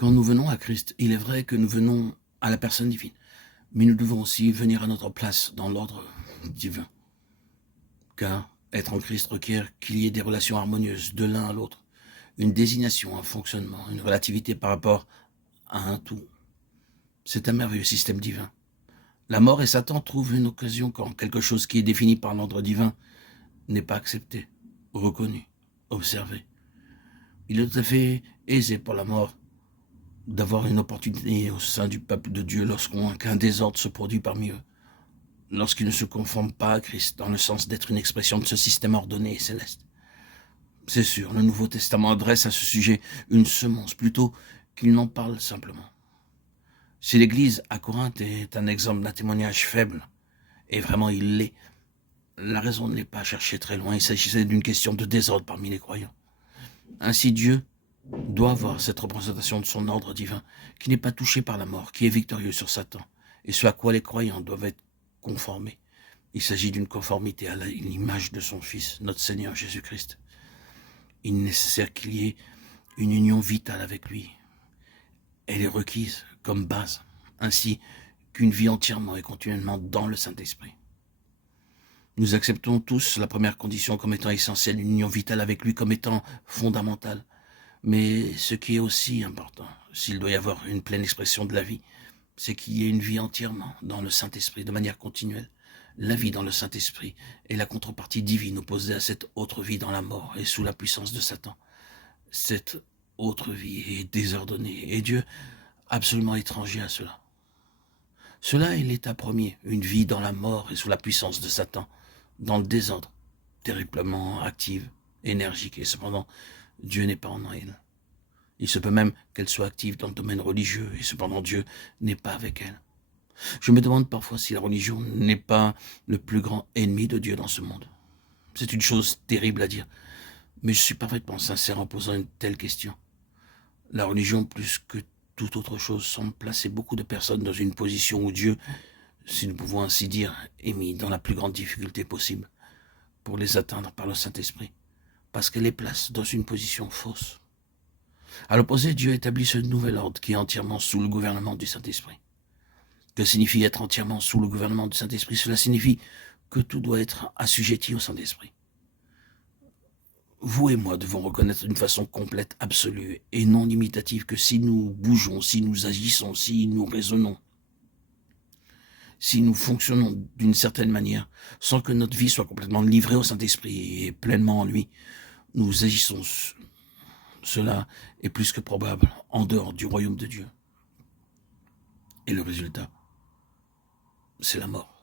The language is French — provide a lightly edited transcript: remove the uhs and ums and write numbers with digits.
Quand nous venons à Christ, il est vrai que nous venons à la personne divine, mais nous devons aussi venir à notre place dans l'ordre divin. Car être en Christ requiert qu'il y ait des relations harmonieuses de l'un à l'autre, une désignation, un fonctionnement, une relativité par rapport à un tout. C'est un merveilleux système divin. La mort et Satan trouvent une occasion quand quelque chose qui est défini par l'ordre divin n'est pas accepté, reconnu, observé. Il est tout à fait aisé pour la mort d'avoir une opportunité au sein du peuple de Dieu lorsqu'un désordre se produit parmi eux, lorsqu'ils ne se conforment pas à Christ dans le sens d'être une expression de ce système ordonné et céleste. C'est sûr, le Nouveau Testament adresse à ce sujet une semence plutôt qu'il n'en parle simplement. Si l'Église à Corinthe est un exemple d'un témoignage faible, et vraiment il l'est, la raison ne l'est pas cherchée très loin, il s'agissait d'une question de désordre parmi les croyants. Ainsi Dieu doit avoir cette représentation de son ordre divin, qui n'est pas touché par la mort, qui est victorieux sur Satan, et ce à quoi les croyants doivent être conformés. Il s'agit d'une conformité à l'image de son Fils, notre Seigneur Jésus-Christ. Il est nécessaire qu'il y ait une union vitale avec lui. Elle est requise comme base, ainsi qu'une vie entièrement et continuellement dans le Saint-Esprit. Nous acceptons tous la première condition comme étant essentielle, une union vitale avec lui comme étant fondamentale. Mais ce qui est aussi important, s'il doit y avoir une pleine expression de la vie, c'est qu'il y ait une vie entièrement dans le Saint-Esprit, de manière continuelle. La vie dans le Saint-Esprit est la contrepartie divine opposée à cette autre vie dans la mort et sous la puissance de Satan. Cette autre vie est désordonnée et Dieu absolument étranger à cela. Cela est l'état premier, une vie dans la mort et sous la puissance de Satan, dans le désordre, terriblement active, énergique, et cependant, Dieu n'est pas en elle. Il se peut même qu'elle soit active dans le domaine religieux, et cependant Dieu n'est pas avec elle. Je me demande parfois si la religion n'est pas le plus grand ennemi de Dieu dans ce monde. C'est une chose terrible à dire, mais je suis parfaitement sincère en posant une telle question. La religion, plus que toute autre chose, semble placer beaucoup de personnes dans une position où Dieu, si nous pouvons ainsi dire, est mis dans la plus grande difficulté possible pour les atteindre par le Saint-Esprit, parce qu'elle les place dans une position fausse. À l'opposé, Dieu établit ce nouvel ordre qui est entièrement sous le gouvernement du Saint-Esprit. Que signifie être entièrement sous le gouvernement du Saint-Esprit? Cela signifie que tout doit être assujetti au Saint-Esprit. Vous et moi devons reconnaître d'une façon complète, absolue et non limitative que si nous bougeons, si nous agissons, si nous raisonnons, si nous fonctionnons d'une certaine manière, sans que notre vie soit complètement livrée au Saint-Esprit et pleinement en lui, nous agissons. Cela est plus que probable en dehors du royaume de Dieu. Et le résultat, c'est la mort.